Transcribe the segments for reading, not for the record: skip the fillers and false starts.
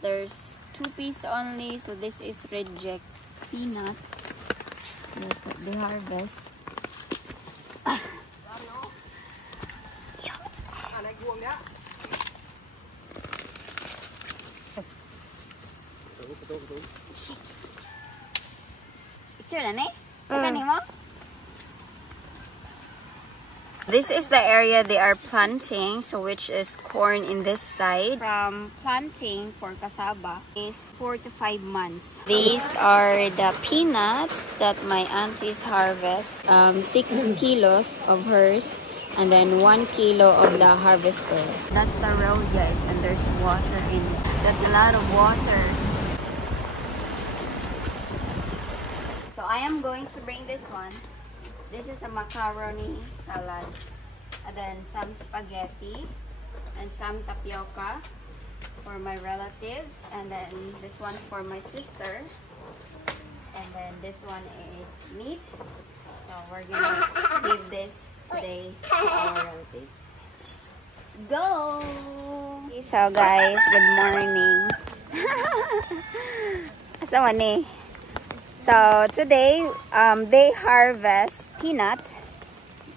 There's 2 pieces only, so this is reject peanut. That's what they harvest. Picture na eh? Mo? This is the area they are planting, so which is corn in this side. From planting for cassava is 4 to 5 months. These are the peanuts that my aunties harvest. 6 kilos of hers, and then 1 kilo of the harvester. That's the road, guys, and there's water in it. That's a lot of water. So I am going to bring this one. This is a macaroni salad, and then some spaghetti, and some tapioca for my relatives, and then this one's for my sister, and then this one is meat. So we're gonna give this today to our relatives. Let's go! So guys, good morning. Asa ni? So today they harvest peanut,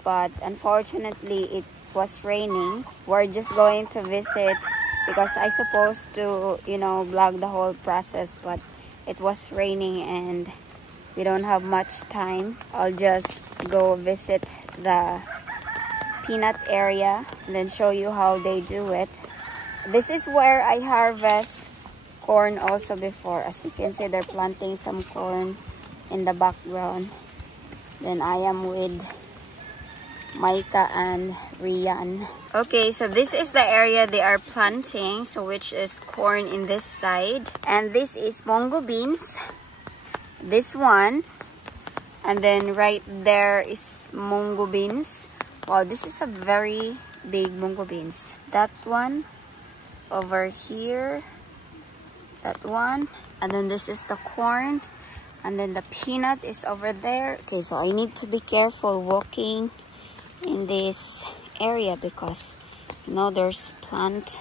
but unfortunately it was raining. We're just going to visit because I supposed to, you know, vlog the whole process, but it was raining and we don't have much time. I'll just go visit the peanut area and then show you how they do it. This is where I harvest corn also before. As you can see, they're planting some corn in the background. Then I am with Micah and Rian. Okay, so this is the area they are planting, so which is corn in this side, and this is mungo beans, this one, and then right there is mungo beans. Wow, this is a very big mungo beans. That one over here, that one, and then this is the corn, and then the peanut is over there. Okay, so I need to be careful walking in this area because, you know, there's plant.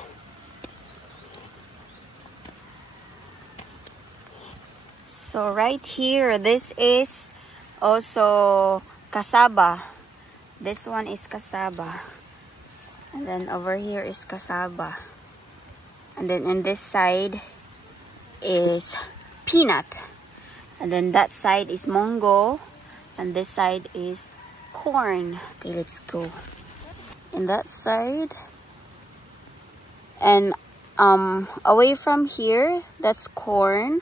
So right here, this is also cassava. This one is cassava, and then over here is cassava, and then in this side is peanut, and then that side is mungo, and this side is corn. Okay, let's go in that side, and away from here, that's corn,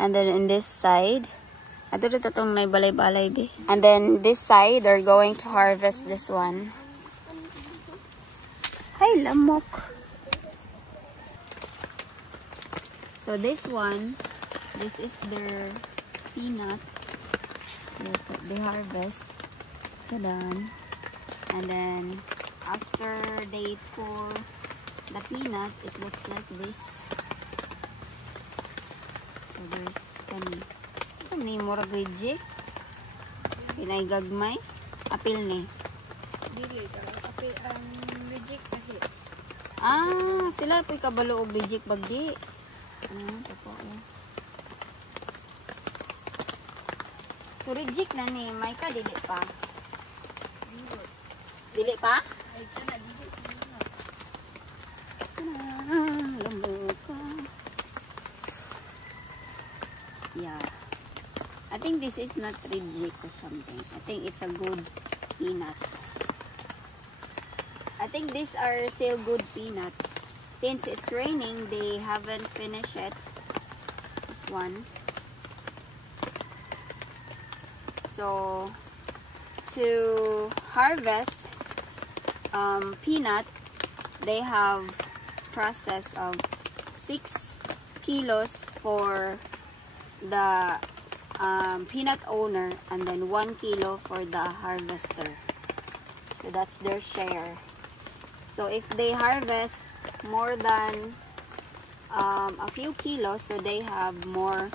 and then in this side, and then this side they're going to harvest this one. Hi, lamok. So this one, this is their peanut. Yes, they harvest. Done. And then after they pour the peanut, it looks like this. So there's ni murag reject. Pinaygagmay. Apil ni. Dili apil reject kasi. Ah, sila po'y kabalo og reject bagdi. So reject na ni Micah, dili pa. Dili pa? Ay, kana dili sila. Yeah. I think this is not reject or something. I think it's a good peanut. I think these are still good peanut. Since it's raining, they haven't finished it. This one. So, to harvest peanut, they have process of 6 kilos for the peanut owner, and then 1 kilo for the harvester. So that's their share. So if they harvest more than a few kilos, so they have more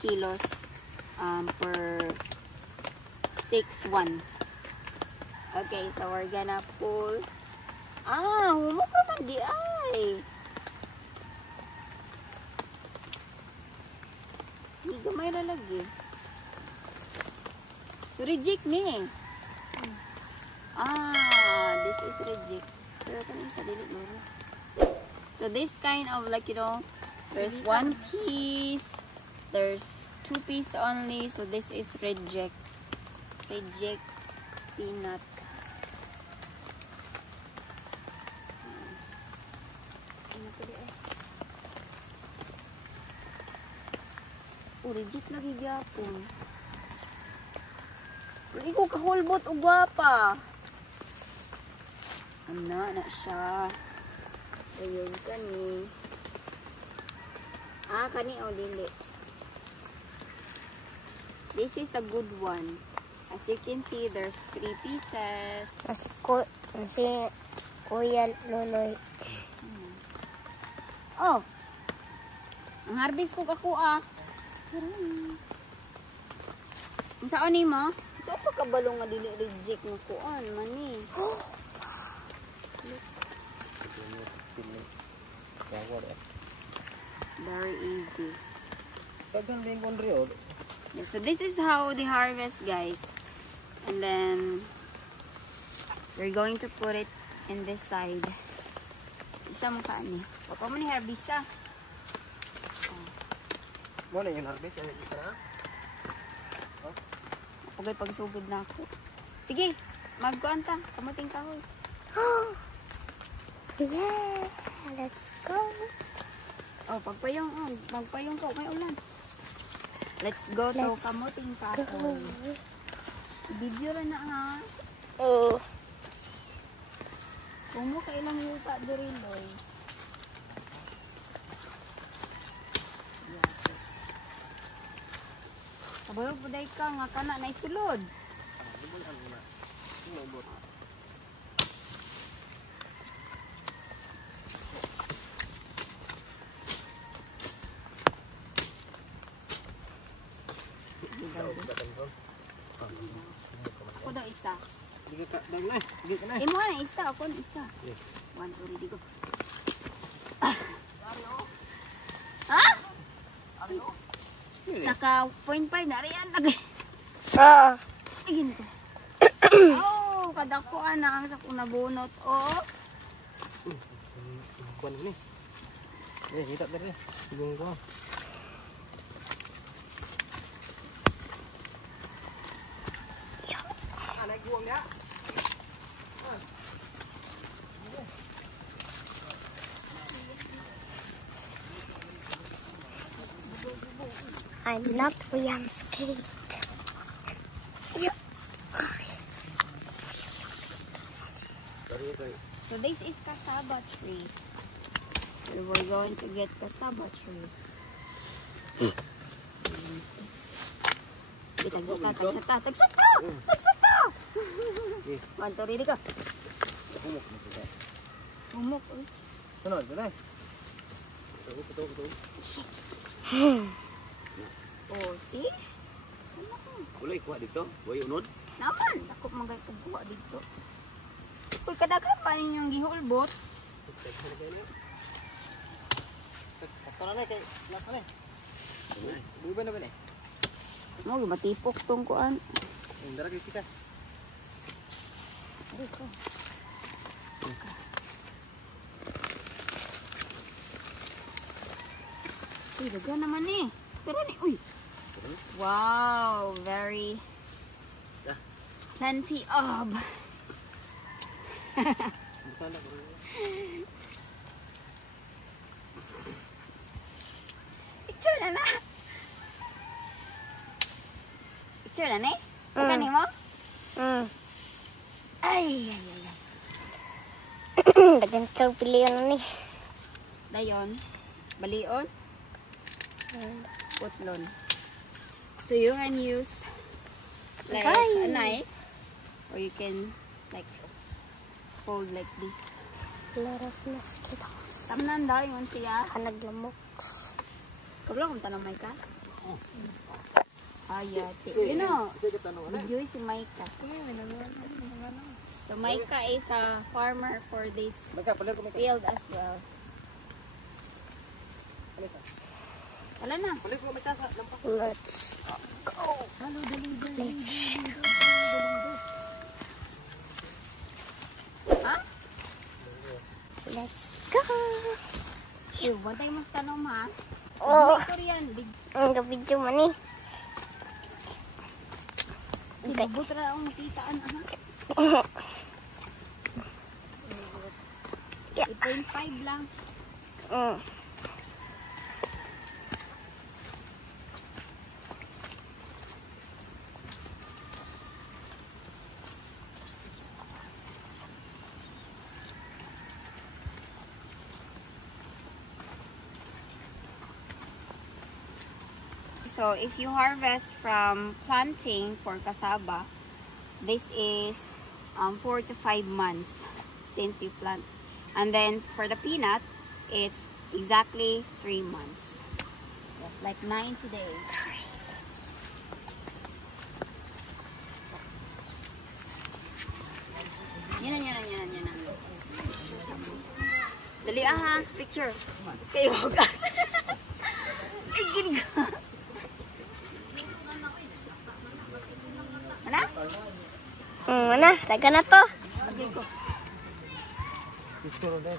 kilos per 6-1. Okay, so we're gonna pull. Ah, humok naman di ay. Gamay ra lagi. So reject ni. This is reject. Pero kani sa dili loro. So this kind of like, you know, there's 1 piece, there's 2 piece only. So this is reject. Reject peanut. Reject lagi gyapon. Dili ko kahulbot og gwapa. Ana na siya. Ayun kani. Kani o dili. This is a good one. As you can see, there's 3 pieces. Si Kuya Luloy. Oh. Ang harvest ko kakuha. Ang saan ni mo? Saan pa kabalong nga dili reject mo kuan mani? Very easy. Yeah, so this is how they harvest, guys. And then we're going to put it in this side. Isa mo ka ni. Papa mo ni harvest ah. Mo na yung harvest ay para. Pagay pagsugod na ako. Sige, magkuan ta. Kamuting kahoy. Yeah, let's go. Magpayong ko, may ulan. Let's go to kamuting kahoy. Video ra na ha. Oh. Kung mo kailang yuta diri loy. Kabayo puday ka nga kana na isulod. Ako daw isa. Imo na isa, ako na isa. 1 already go. Ha? Naka 0.5 na riyan lagi. Igin ko. Oh, kadako ana ang sa kung nabunot. Oh. Kuan ni. Kita dere. Sigong ko. Ana guwang dia. I'm not William Skate. Yeah. So this is cassava tree. So we're going to get cassava tree. Tagsata! Manto rin ka. Humok. Sunod, dere. Oh, see? Ulay kuha dito. Way unod. Naman, ako magay kuha dito. Kung kadaghan pa ninyong gihulbot. Tara na kay last na. Buban na ba ni? No, matipok tong kuan. Indara kay kita. Uy, dagan naman eh. Pero ni, uy. Wow, very plenty of. Picture na na. Picture na ni? Kani mo? Ay. Dagan ka pilihan na ni. Dayon. Balion. Putlon. So you can use like a knife, or you can like fold like this. A lot of mosquitoes. Tamnan daw yung siya. Naglamok. Kabla kung tanong may ka? Ayati. You know, video si Maika. So Maika is a farmer for this field as well. Wala na. Balik ko may tasa. Lampas. Let's go. Ha? Let's go. Bantay mo sa tanong ha. Oh, Korean. ang video man eh. Okay. Butra ang makitaan ha. Yeah. 8.5 lang. So if you harvest from planting for cassava, this is 4 to 5 months since you plant. And then for the peanut, it's exactly 3 months. That's like 90 days. Yan. Dali ha, picture. Kayo ka. Ay, gini ka. Mana? Mana? Taga na to. Okay, go. Picture udah.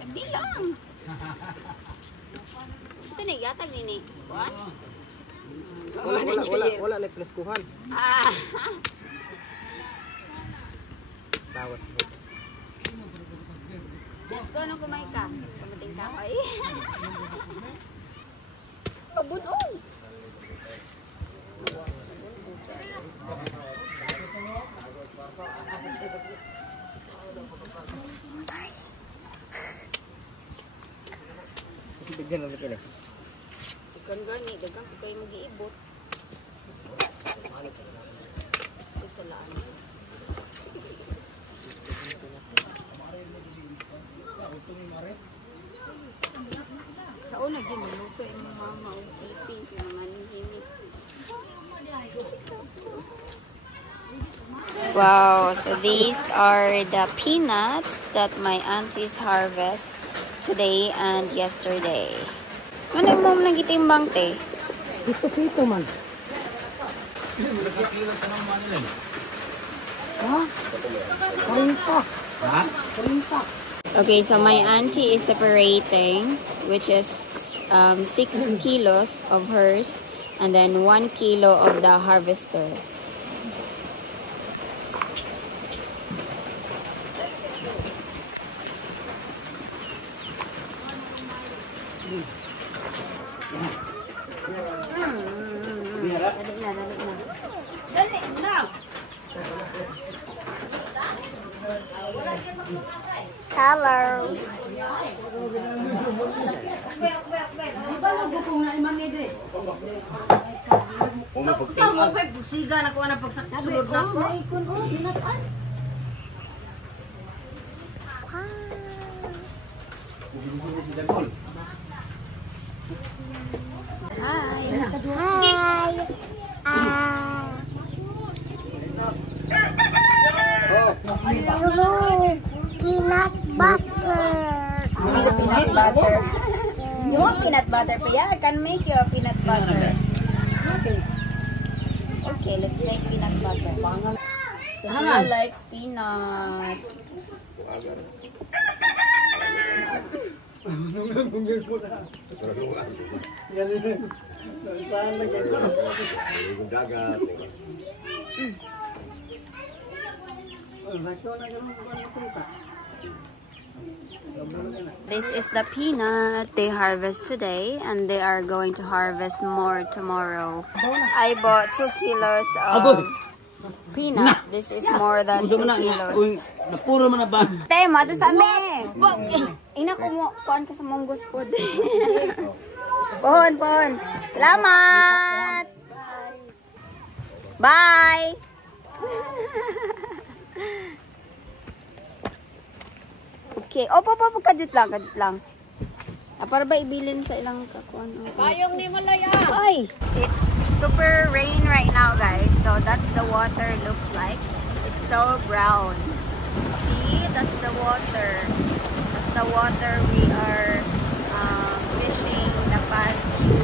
Sabi lang. Saan eh? Yatag nini? Kuhan? Wala na plus kuhan. Ah. Tawad. Let's go nung kumain ka. Kamating ka ay. Pabunol. Bigyan na natin eh. Ikan gani, dagang kayo mag-iibot. Kasalaan. Sa una, di mo luto yung mama o ipin, yung mga nihimik. Wow, so these are the peanuts that my aunties harvest today and yesterday. Ano mo nagitimbang te? Ito man. Okay, so my auntie is separating, which is 6 kilos of hers and then 1 kilo of the harvester. Hello. Hi. Hello. Peanut butter. Peanut butter. You want peanut butter? Yeah, I can make you a peanut butter. Okay, let's make peanut butter. So Hia likes peanut. This is the peanut they harvest today, and they are going to harvest more tomorrow. I bought 2 kilos of peanut. This is more than 2 kilos. Napuro man na ba? Te, mata sa amin. Ina ko mo, kuhan ka sa Mongo's food. Pohon. Salamat! Bye! Okay. Opo, kadit lang. Para ba ibilin sa ilang kakuan? Payong ni Malaya. Ay! It's super rain right now, guys. So that's the water looks like. It's so brown. See, that's the water. That's the water we are fishing the past few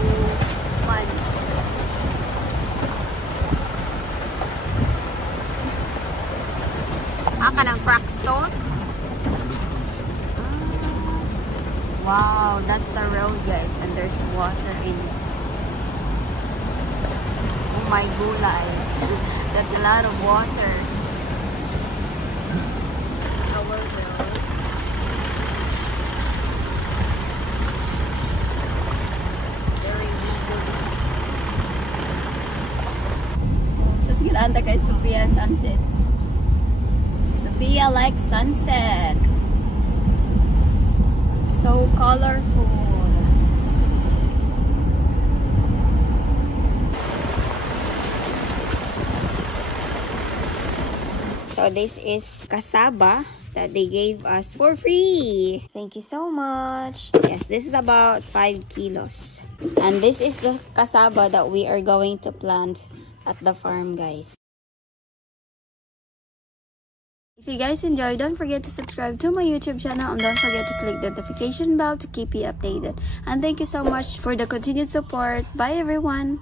months. Kanang crack stone. Wow, that's the road, guys, and there's water in it. Oh my gulay. That's a lot of water. This is our road. It's very wiggly. So, siguranda kay Sophia sunset. Sophia likes sunset. So colorful. So this is cassava that they gave us for free. Thank you so much. Yes, this is about 5 kilos. And this is the cassava that we are going to plant at the farm, guys. If you guys enjoyed, don't forget to subscribe to my YouTube channel and don't forget to click the notification bell to keep you updated. And thank you so much for the continued support. Bye everyone!